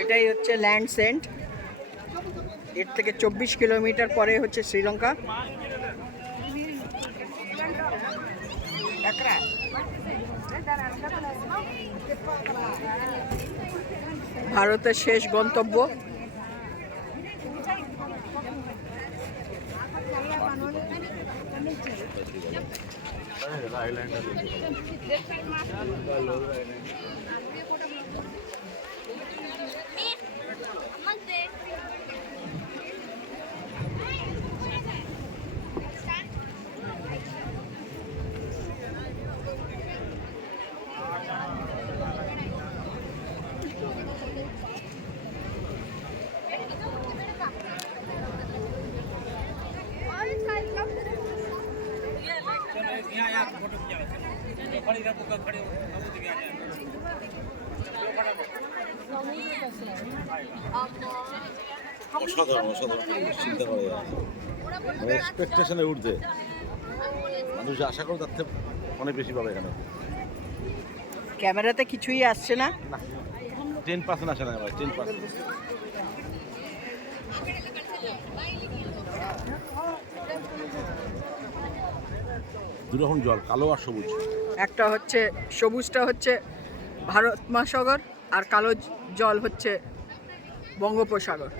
এটাই হচ্ছে land Saint. এর থেকে 24 কিলোমিটার পরে হচ্ছে শ্রীলঙ্কা। ভারতের শেষ গন্তব্য। অসাধারণ অসাধারণ চিন্তা করা যায় মানে এক্সপেকটেশনে উঠছে মানুষ আশা করে তার থেকে অনেক বেশি পাবে এখানে। ক্যামেরাতে কিছুই আসছে না, 10% আসে না ভাই, 10%। দুরকম জল, কালো আর সবুজ। একটা হচ্ছে সবুজটা হচ্ছে ভারত মহাসাগর আর কালো জল হচ্ছে বঙ্গোপসাগর।